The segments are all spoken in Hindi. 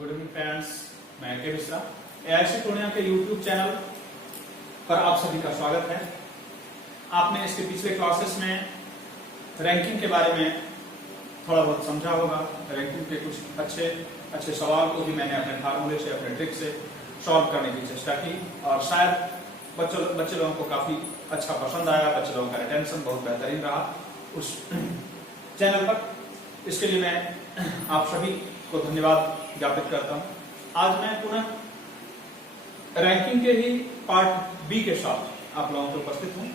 गुड इवनिंग फ्रेंड्स, मैं के मिश्रा एआईसी पूर्णिया के यूट्यूब चैनल पर आप सभी का स्वागत है। आपने इसके पिछले क्लासेस में रैंकिंग के बारे में थोड़ा बहुत समझा होगा। रैंकिंग के कुछ अच्छे सवाल को भी मैंने अपने फार्मूले से, अपने ट्रिक से सॉल्व करने की चेष्टा की और शायद बच्चे लोगों को काफी अच्छा पसंद आया। बच्चे लोगों का रिटेंशन बहुत बेहतरीन रहा उस चैनल पर। इसके लिए मैं आप सभी को धन्यवाद ज्ञापित करता हूं। आज मैं पुनः रैंकिंग के ही पार्ट बी के साथ आप लोगों को उपस्थित हूं।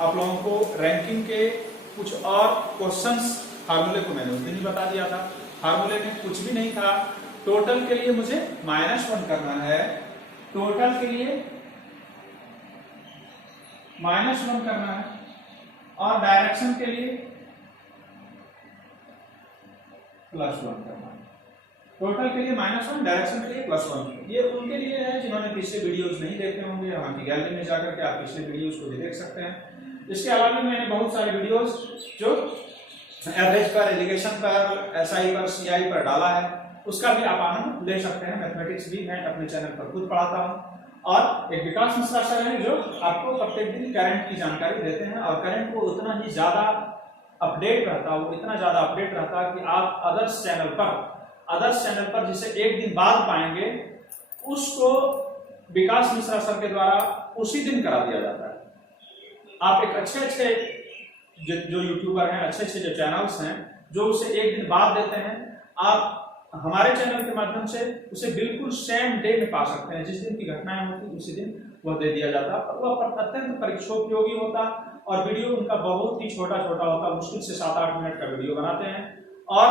आप लोगों को रैंकिंग के कुछ और क्वेश्चंस, फार्मूले को मैंने उस दिन ही बता दिया था। फार्मूले में कुछ भी नहीं था। टोटल के लिए मुझे -1 करना है, टोटल के लिए -1 करना है और डायरेक्शन के लिए +1 करना है। टोटल के लिए -1, डायरेक्शन के लिए +1। ये उनके लिए है जिन्होंने पिछले वीडियोस नहीं देखे होंगे। यहाँ की गैलरी में जाकर के आप पिछले वीडियोस को भी देख सकते हैं। इसके अलावा मैंने बहुत सारे वीडियोस जो एवरेज पर, एलिगेशन पर, एसआई पर, सीआई पर डाला है, उसका भी आप आनंद ले सकते हैं। मैथमेटिक्स भी मैं अपने चैनल पर खुद पढ़ाता हूँ और एक विकास मिश्रा सर है जो आपको प्रत्येक दिन करंट की जानकारी देते हैं और करंट को उतना ही ज्यादा अपडेट रहता, वो इतना ज्यादा अपडेट रहता कि आप अदर्स चैनल पर जिसे एक दिन बाद पाएंगे उसको विकास मिश्रा सर के द्वारा उसी दिन करा दिया जाता है। आप एक अच्छे जो यूट्यूबर हैं, अच्छे जो चैनल्स हैं जो उसे एक दिन बाद देते हैं, आप हमारे चैनल के माध्यम से उसे बिल्कुल सेम डे में पा सकते हैं। जिस दिन की घटनाएं होती उसी दिन वह दे दिया जाता और वह अत्यंत परीक्षोपयोगी होता और वीडियो उनका बहुत ही छोटा होता। मुश्किल से 7-8 मिनट का वीडियो बनाते हैं और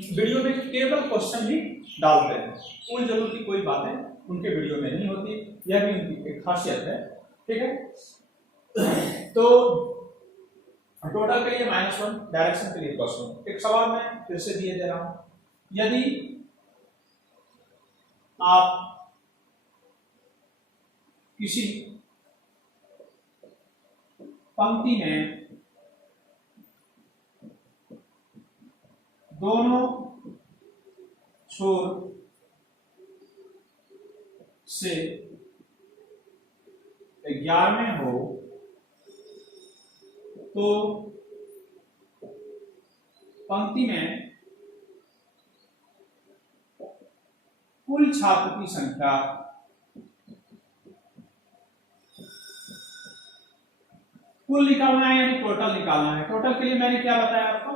वीडियो में केवल क्वेश्चन ही डालते हैं। उल जरूर की कोई बातें उनके वीडियो में नहीं होती। यह भी उनकी एक खासियत है। ठीक है, तो टोटल के लिए -1, डायरेक्शन के लिए +1। एक सवाल मैं फिर से दिए दे रहा हूं। यदि आप किसी पंक्ति में दोनों छोर से 11वें हो तो पंक्ति में कुल छात्र की संख्या कुल निकालना है यानी टोटल निकालना है। टोटल के लिए मैंने क्या बताया आपको,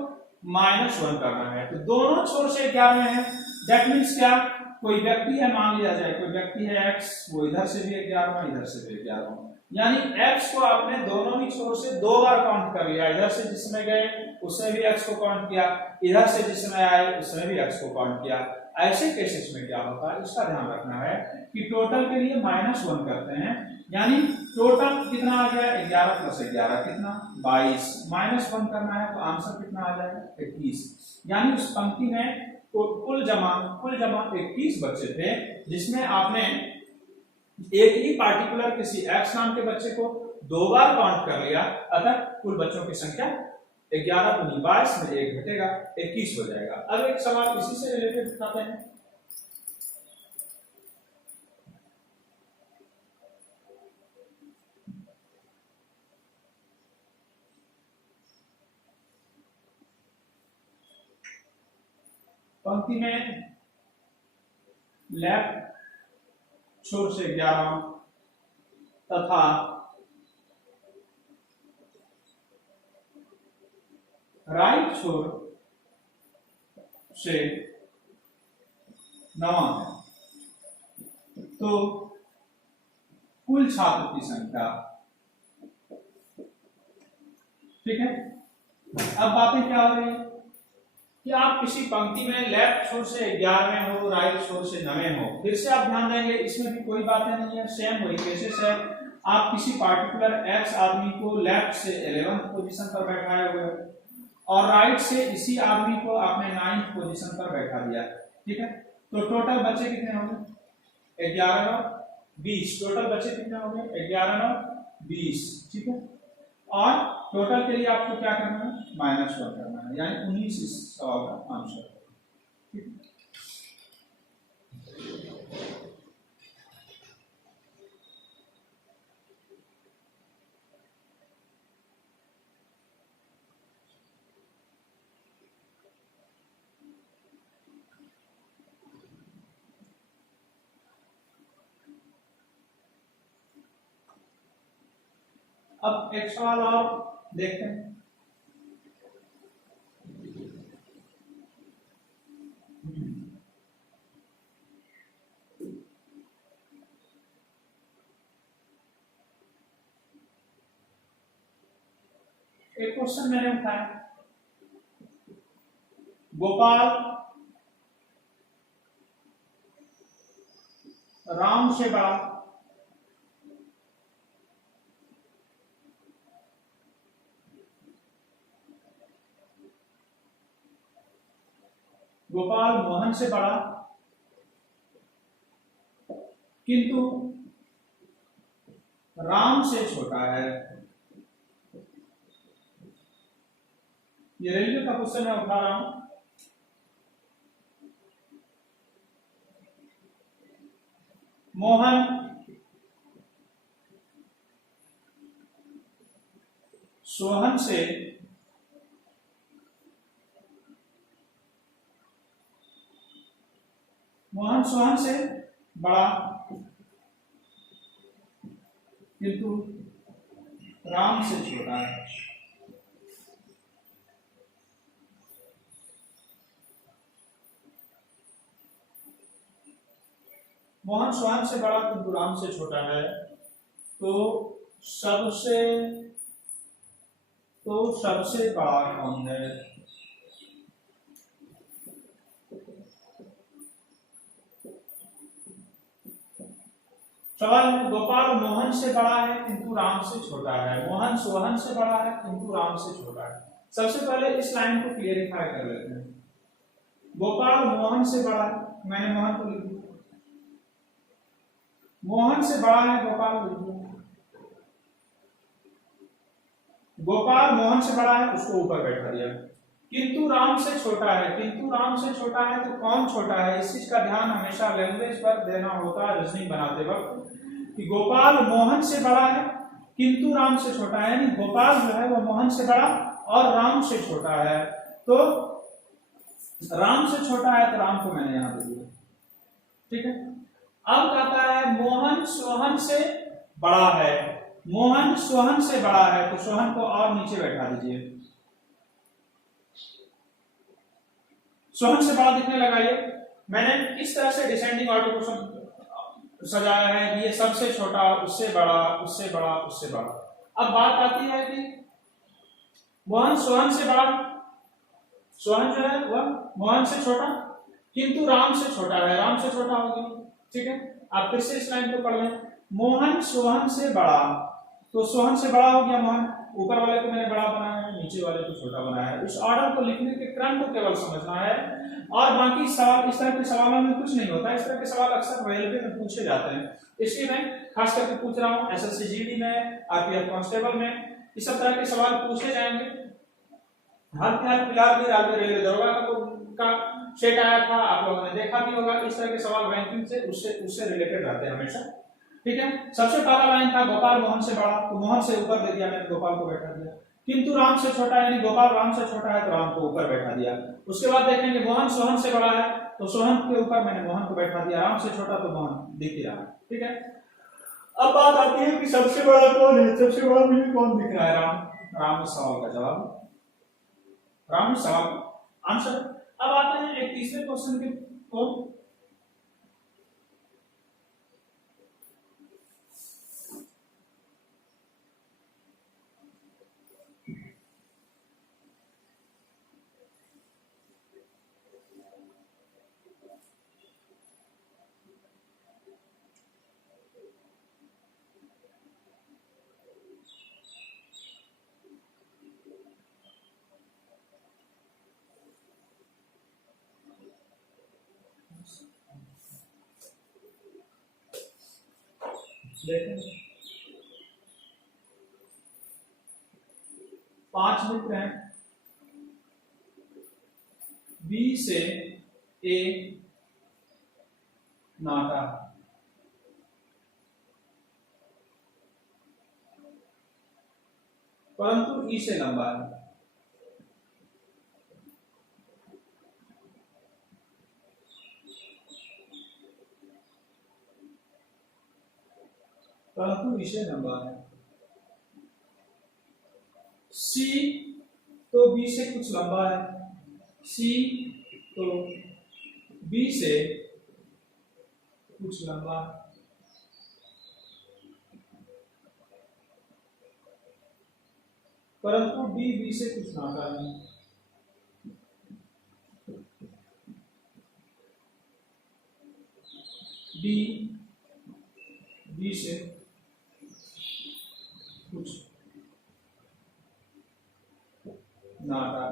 -1 करना है। तो दोनों छोर से 11 है। दैट मीन्स क्या, कोई व्यक्ति है, मान लिया जाए कोई व्यक्ति है x, वो इधर से भी 11, इधर से भी 11, यानी x को आपने दोनों ही छोर से 2 बार काउंट कर लिया। इधर से जिसमें गए उसमें भी x को काउंट किया, इधर से जिसमें आए उसमें भी x को काउंट किया। ऐसे केसेस में क्या होता है, इसका ध्यान रखना है कि टोटल के लिए -1 करते हैं, यानी टोटल कितना आ गया, 11 + 11 कितना, 22। -1 करना है तो आंसर कितना आ जाएगा, 21। यानी उस पंक्ति में कुल जमा 21 बच्चे थे, जिसमें आपने एक ही पार्टिकुलर किसी x नाम के बच्चे को 2 बार काउंट कर लिया। अतः कुल बच्चों की संख्या 11 × 22 में 1 घटेगा, 21 हो जाएगा। अब एक सवाल इसी से रिलेटेड उठाते हैं। पंक्ति में लेफ्ट छोर से 11 तथा राइट छोर से 9 है, तो कुल छात्र की संख्या। ठीक है, अब बातें क्या हो रही है कि आप किसी पंक्ति में लेफ्ट छोर से 11वें हो, राइट छोर से 9वें हो। फिर से आप ध्यान देंगे, इसमें भी कोई बातें नहीं है, सेम वही केसेस है। आप किसी पार्टिकुलर x आदमी को लेफ्ट से 11th पोजीशन पर बैठाए हुए हो और राइट से इसी आदमी को आपने 9th पोजीशन पर बैठा दिया। ठीक है, तो टोटल बच्चे कितने होंगे, 11 और 20। टोटल बच्चे कितने होंगे, 11 और 20। ठीक है, और टोटल के लिए आपको क्या करना है, -1 करना है, यानी 19 इस सवाल का आंसर। अब एक सवाल और देखते हैं। एक क्वेश्चन मैंने उठाया, गोपाल राम से बड़ा, गोपाल मोहन से बड़ा, किंतु राम से छोटा है। ये रेलवे का क्वेश्चन मैं उठा रहा हूं। मोहन सोहन से बड़ा, किंतु राम से छोटा है। मोहन सोहन से बड़ा किंतु राम से छोटा है, तो सबसे बड़ा कौन है? सवाल है, गोपाल मोहन से बड़ा है किंतु राम से छोटा है, मोहन सोहन से बड़ा है किंतु राम से छोटा है। सबसे पहले इस लाइन को क्लियरिफाई कर लेते हैं। गोपाल मोहन से बड़ा है, मैंने मोहन को लिख दिया, मोहन से बड़ा है गोपाल लिख दिया, गोपाल मोहन से बड़ा है उसको ऊपर बैठा दिया, किंतु राम से छोटा है। किंतु राम से छोटा है तो कौन छोटा है, इस चीज का ध्यान हमेशा लैंग्वेज पर देना होता है रीजनिंग बनाते वक्त, कि गोपाल मोहन से बड़ा है किंतु राम से छोटा है, यानी गोपाल जो है वो मोहन से बड़ा और राम से छोटा है। तो राम से छोटा है तो राम को मैंने यहां दे दिया, ठीक है। अब कहता है मोहन सोहन से बड़ा है, मोहन सोहन से बड़ा है तो सोहन को और नीचे बैठा दीजिए, सोहन से बड़ा दिखने लगा। ये मैंने इस तरह से डिसेंडिंग ऑर्डर को सजाया है कि ये सबसे छोटा, उससे बड़ा, उससे बड़ा, उससे बड़ा। अब बात आती है कि मोहन सोहन से बड़ा, सोहन जो है वह मोहन से छोटा किंतु राम से छोटा है, राम से छोटा हो गया, ठीक है। आप फिर से इस लाइन को पढ़ लें, मोहन सोहन से बड़ा, तो सोहन से बड़ा हो गया मोहन, ऊपर वाले को मैंने बड़ा बनाया है, नीचे वाले को छोटा बनाया है। इस ऑर्डर को लिखने के क्रम को केवल समझना है, और बाकी सवाल, इस तरह के सवालों में कुछ नहीं होता। इस तरह के सवाल अक्सर रेलवे में पूछे जाते हैं, इसलिए मैं खास करके पूछ रहा हूँ। एसएससी जीडी में, आरपीएफ कांस्टेबल में इस सब तरह के सवाल पूछे जाएंगे। हाल फिलहाल भी रेलवे दरोगा का सेट आया था, आप लोगों ने देखा भी होगा। इस तरह के सवाल रैंकिंग से उससे रिलेटेड रहते हैं हमेशा, ठीक है। सबसे पहला लाइन था गोपाल मोहन से बड़ा, तो मोहन से ऊपर दे दिया मैंने, गोपाल को बैठा दिया। किंतु राम से छोटा, यानी गोपाल राम से छोटा है तो राम को ऊपर बैठा दिया। उसके बाद देखेंगे मोहन सोहन से बड़ा है तो सोहन के ऊपर मैंने मोहन को बैठा दिया, राम से छोटा तो मोहन दिख ही रहा है, ठीक है। अब बात आती है कि सबसे बड़ा कौन है, सबसे बड़ा मुझे कौन दिख रहा है? राम। राम इस सवाल का जवाब, राम इस सवाल का आंसर। अब आते हैं एक तीसरे क्वेश्चन के को, देखें 5 मित्र हैं, बी से ए नाता, परंतु ई से लंबा है। परंतु ई से लंबा है। से कुछ लंबा है, सी तो बी से कुछ लंबा, परंतु डी बी से कुछ नाता नहीं। डी बी से कुछ नाता,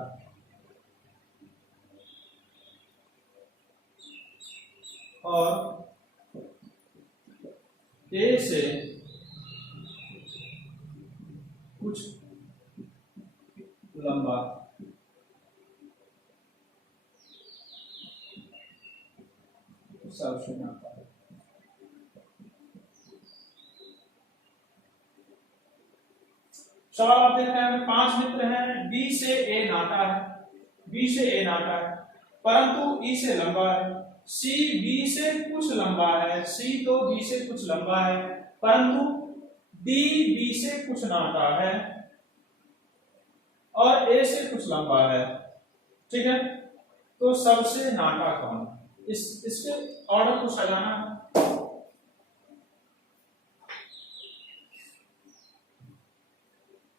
और ए से कुछ लंबा, सबसे नाता है। सवाल आप देख रहे हैं, 5 मित्र हैं, बी से ए नाता है, बी से ए नाता है, परंतु ई से लंबा है। सी बी से कुछ लंबा है, सी तो बी से कुछ लंबा है, परंतु डी बी से कुछ नाता है, और ए से कुछ लंबा है। ठीक है, तो सबसे नाता कौन? इसके ऑर्डर को सजाना है।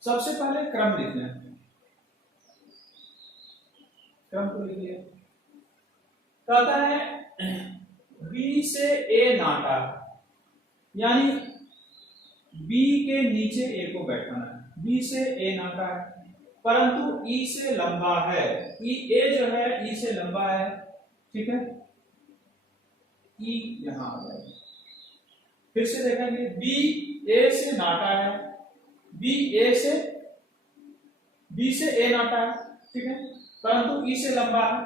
सबसे पहले क्रम लिखना है, क्रम को लिखिए। कहता है बी से ए नाता, यानी बी के नीचे ए को बैठाना है। बी से ए नाता है, परंतु ई से लंबा है, ए जो है ई से लंबा है। ठीक है, ई यहां आ जाएगा। फिर से देखेंगे, बी ए से नाता है, बी से ए नाता है। ठीक है, परंतु ई से लंबा है,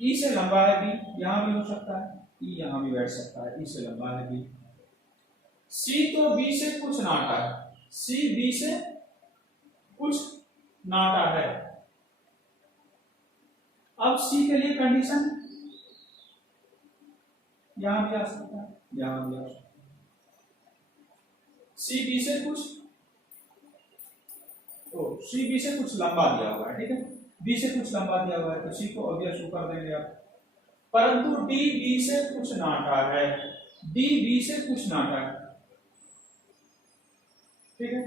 ई से लंबा है बी, यहां भी हो सकता है, ई यहां भी बैठ सकता है, ई से लंबा है बी। सी तो बी से कुछ नाता है, सी बी से कुछ नाता है। अब सी के लिए कंडीशन यहां भी आ सकता है, यहां भी आ सकता है। सी बी से कुछ, तो सी बी से कुछ लंबा दिया हुआ है। ठीक है, बी से कुछ लंबा दिया हुआ है, तो सी को ऑब्वियस ऊपर देंगे आप। परंतु डी बी से कुछ नाता है, डी बी से कुछ नाता है। ठीक है,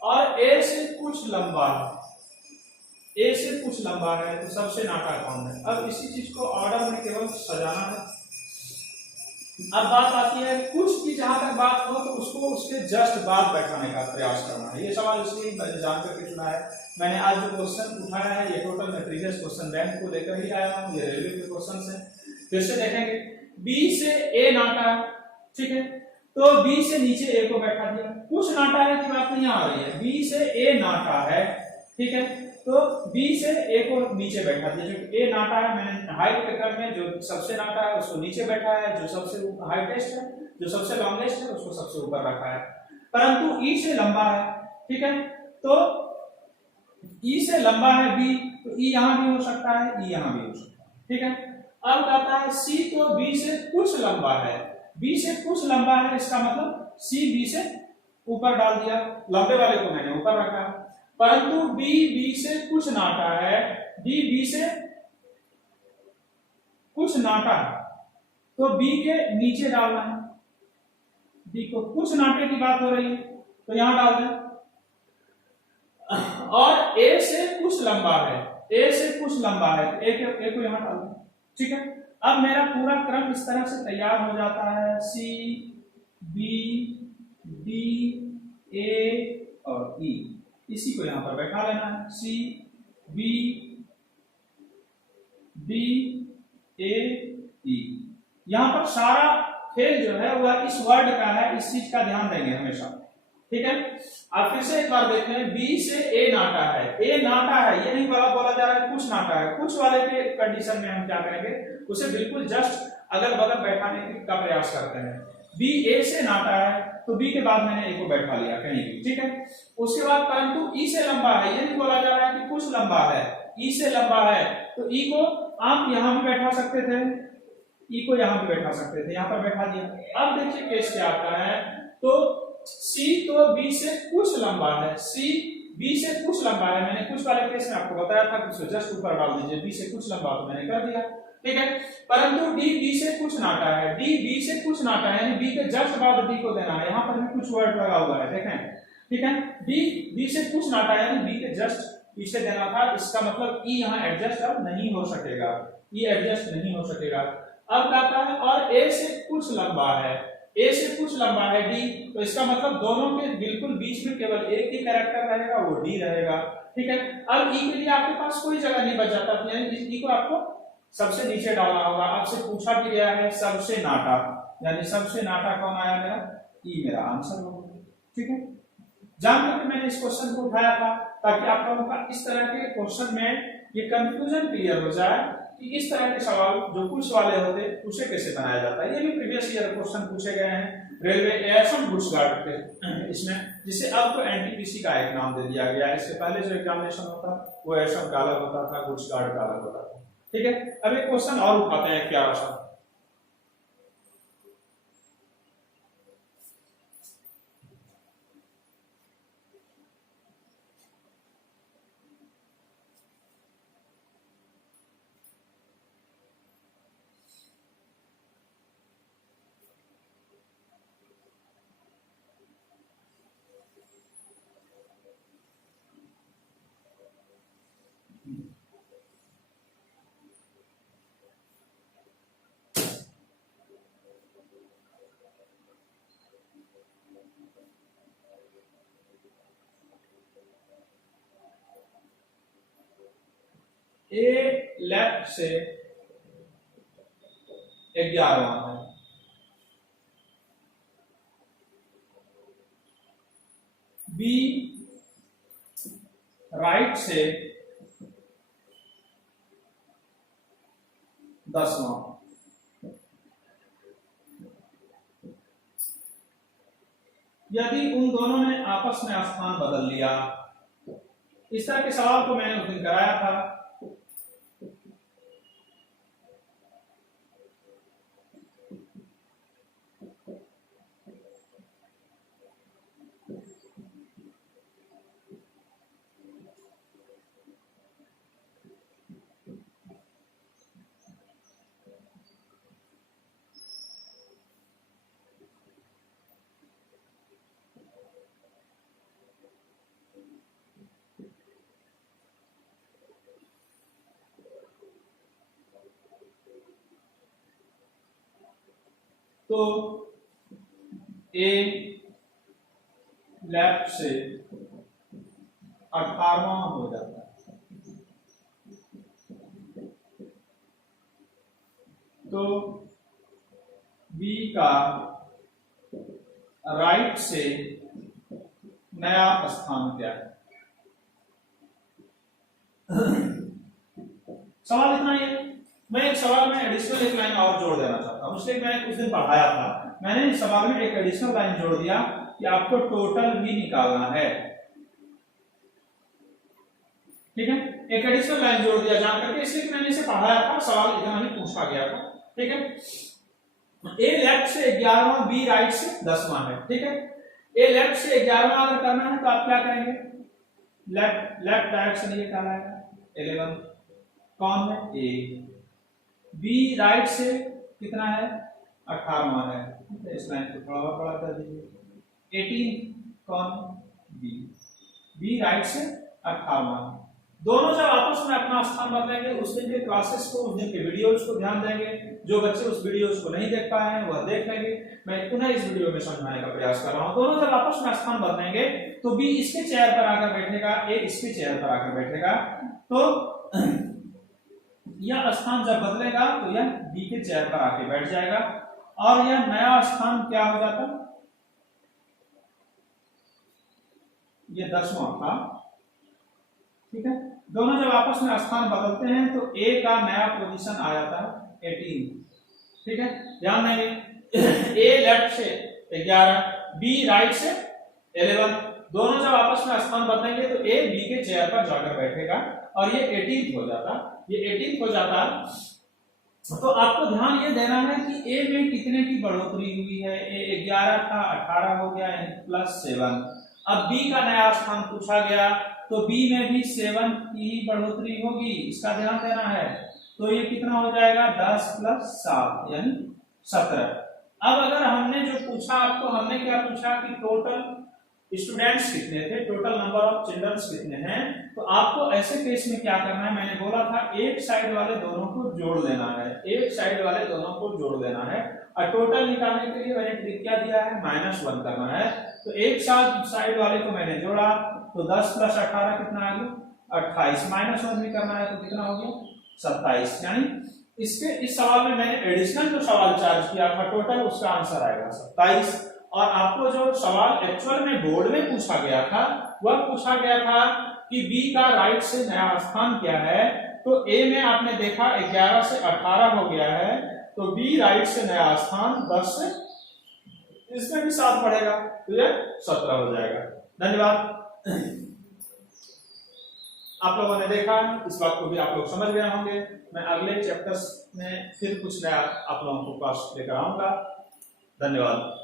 और ए से कुछ लंबा है, ए से कुछ लंबा है, तो सबसे नाता कौन है? अब इसी चीज को ऑर्डर में केवल सजाना है। अब बात आती है कुछ की, जहां तक बात हो तो उसको उसके जस्ट बाद बैठाने का प्रयास करना है। ये सवाल इसलिए मैंने जान करके चुना है। मैंने आज जो क्वेश्चन उठाया है ये टोटल मैं प्रीवियस क्वेश्चन बैंक को लेकर ही आया हूँ, ये रेलवे के क्वेश्चन है। फिर से देखेंगे, बी से ए नाटा है। ठीक है, तो बी से नीचे ए को बैठा दिया। कुछ नाटा है की बात नहीं आ रही है, बी से ए नाटा है। ठीक है, तो बी से ए को नीचे बैठा दिया। जो ए नाटा है, मैंने हाइट के क्रम में जो सबसे नाटा है उसको नीचे बैठा है, जो सबसे हाइटेस्ट है, जो सबसे लॉन्गेस्ट है उसको सबसे ऊपर रखा है। परंतु ई से लंबा है। ठीक है, तो ई से लंबा है बी, तो ई यहां भी हो सकता है, ई यहां भी हो सकता है। ठीक है, अब कहता है सी तो बी से कुछ लंबा है, बी से कुछ लंबा है, इसका मतलब सी बी से ऊपर डाल दिया, लंबे वाले को मैंने ऊपर रखा। परंतु डी बी से कुछ नाटा है, डी बी से कुछ नाटा है, तो बी के नीचे डालना है। बी को कुछ नाटे की बात हो रही है तो यहां डाल दें। और ए से कुछ लंबा है, ए से कुछ लंबा है, तो ए को यहां डाल दें। ठीक है, अब मेरा पूरा क्रम इस तरह से तैयार हो जाता है, सी बी डी ए और ई। इसी को यहां पर बैठा लेना है, सी बी डी ए ई। यहां पर सारा खेल जो है वह इस वर्ड का है, इस चीज का ध्यान देंगे हमेशा। ठीक है, अब फिर से एक बार देख लें, बी से ए नाटा है, ए नाटा है, ये नहीं बोला जा रहा है कुछ नाटा है। कुछ वाले के कंडीशन में हम क्या करेंगे, उसे बिल्कुल जस्ट अगल बगल बैठाने का प्रयास करते हैं। बी ए से नाटा है, तो बी के बाद मैंने ए को बैठा लिया कहीं भी। ठीक है, उसके बाद परंतु ई से लंबा है, ये नहीं बोला जा रहा है कि कुछ लंबा है, ई से लंबा है, तो ई को आप यहां भी बैठा सकते थे, ई को यहां भी बैठा सकते थे, यहां पर बैठा दिया। अब देखिए केस क्या आता है, तो सी तो बी से कुछ लंबा है, सी बी से कुछ लंबा है, मैंने कुछ वाले केस में आपको बताया था कि उसे जस्ट ऊपर डाल दीजिए, बी से कुछ लंबा तो मैंने कर दिया, ठीक है। परंतु डी बी से कुछ नाटा है, डी बी से कुछ नाटा है, यानी बी के जस्ट बाद डी को देना है, यहाँ पर भी कुछ वर्ड लगा हुआ है देखें, ठीक है। डी बी से कुछ नाटा है यानी बी के जस्ट पीछे देना था, इसका मतलब ई यहाँ एडजस्ट अब नहीं हो सकेगा, ई एडजस्ट नहीं हो सकेगा। अब क्या आता है, और ए से कुछ लंबा है, ए से कुछ लंबा है डी, तो इसका मतलब दोनों के बिल्कुल बीच में केवल एक ही कैरेक्टर रहेगा, वो डी रहेगा, ठीक है। अब ई के लिए आपके पास कोई जगह नहीं बच जाता, यानी इस ई को आपको सबसे नीचे डालना होगा। आपसे पूछा भी गया है सबसे नाटा, यानी सबसे नाटा कौन आया मेरा, ई मेरा आंसर होगा, ठीक है। जानकर के मैंने इस क्वेश्चन को उठाया था ताकि आप लोगों का इस तरह के क्वेश्चन में ये कंफ्यूजन क्लियर हो जाए कि इस तरह के सवाल जो कुछ वाले होते उसे कैसे बनाया जाता है। ये भी प्रीवियस ईयर क्वेश्चन पूछे गए हैं रेलवे एयरफोन गुड्स गार्ड के इसमें, जिसे अब तो एनटीपीसी का एक नाम दे दिया गया है। इससे पहले जो एग्जामिनेशन होता वो एयरफोन का अलग होता था, गुड्स गार्ड का अलग होता था, ठीक है। अब एक क्वेश्चन और उठाते हैं प्यारा सा, ए लेफ्ट से 11वां है, बी राइट से 10वां, यदि उन दोनों ने आपस में स्थान बदल लिया, इस तरह के सवाल को मैंने उस दिन कराया था। तो ए लेफ्ट से 18वां हो जाता है, तो बी का राइट से नया स्थान क्या है। सवाल इतना ही है। मैं एक सवाल में एडिशनल एक लाइन और जोड़ देना चाहता हूं, उसके मैं उस दिन पढ़ाया था, मैंने इस सवाल में एक एडिशनल लाइन जोड़ दिया कि आपको टोटल भी निकालना है, ठीक है। एक एडिशनल लाइन जोड़ दिया जान करके, इसलिए मैंने इसे पढ़ाया था, सवाल इतना ही पूछा गया था, ठीक है। ए लेफ्ट से 11वां, बी राइट से 10वां है, ठीक है। ए लेफ्ट से 11वां अगर करना है तो आप क्या करेंगे, लेफ्ट डायरेक्शन ये क्या आएगा 11, कौन है ए। बी राइट से कितना है 18वां है, इस लाइन को थोड़ा और बड़ा कर दीजिए, 18 कौन बी, बी राइट से 18वां। दोनों जब आपस में अपना स्थान बदलेंगे, उस दिन के क्लासेस को, उस दिन के वीडियोज को ध्यान देंगे। जो बच्चे उस वीडियोज को नहीं देख पाए हैं वह देख लेंगे, मैं पुनः इस वीडियो में समझाने का प्रयास कर रहा हूं। दोनों जब आपस में स्थान बदलेंगे तो बी इसके चेयर पर आकर बैठेगा, ए इसके चेयर पर आकर बैठेगा, तो यह स्थान जब बदलेगा तो यह बी के चेयर पर आके बैठ जाएगा और यह नया स्थान क्या हो जाता, ये 10वां था, ठीक है। दोनों जब आपस में स्थान बदलते हैं तो ए का नया पोजीशन आ जाता है 18, ठीक है। ध्यान देंगे ए लेफ्ट से 11, बी राइट से 11, दोनों जब आपस में स्थान बदलेंगे तो ए बी के चेयर पर जाकर बैठेगा और ये 18 हो जाता, ये 18 हो जाता। तो आपको ध्यान ये देना है कि ए में कितने की बढ़ोतरी हुई है, ए 11 था 18 हो गया, +7। अब बी का नया स्थान पूछा गया तो बी में भी 7 की ही बढ़ोतरी होगी, इसका ध्यान देना है। तो ये कितना हो जाएगा 10 + 7 यानी 17। अब अगर हमने जो पूछा आपको, हमने क्या पूछा कि टोटल स्टूडेंट्स कितने थे, टोटल नंबर ऑफ चिल्ड्रंस कितने हैं, तो आपको ऐसे केस में क्या करना है, मैंने बोला था एक साइड वाले दोनों को जोड़ लेना है, एक साइड वाले दोनों को जोड़ लेना है। और टोटल निकालने के लिए मैंने ट्रिक क्या दिया है, -1 करना है। तो एक साइड वाले को मैंने जोड़ा तो 10 + 18 कितना आ गया 28, -1 भी करना है तो कितना हो गया 27। यानी इसके इस सवाल में मैंने एडिशनल जो सवाल चार्ज किया था टोटल, उसका आंसर आएगा 27। और आपको जो सवाल एक्चुअल में बोर्ड में पूछा गया था, वह पूछा गया था कि बी का राइट से नया स्थान क्या है। तो ए में आपने देखा 11 से 18 हो गया है, तो बी राइट से नया स्थान 10 से, इसमें भी 7 पड़ेगा तो ये 17 हो जाएगा। धन्यवाद। आप लोगों ने देखा, इस बात को भी आप लोग समझ गए होंगे। मैं अगले चैप्टर्स में फिर कुछ नया आप लोगों को पास लेकर आऊंगा। धन्यवाद।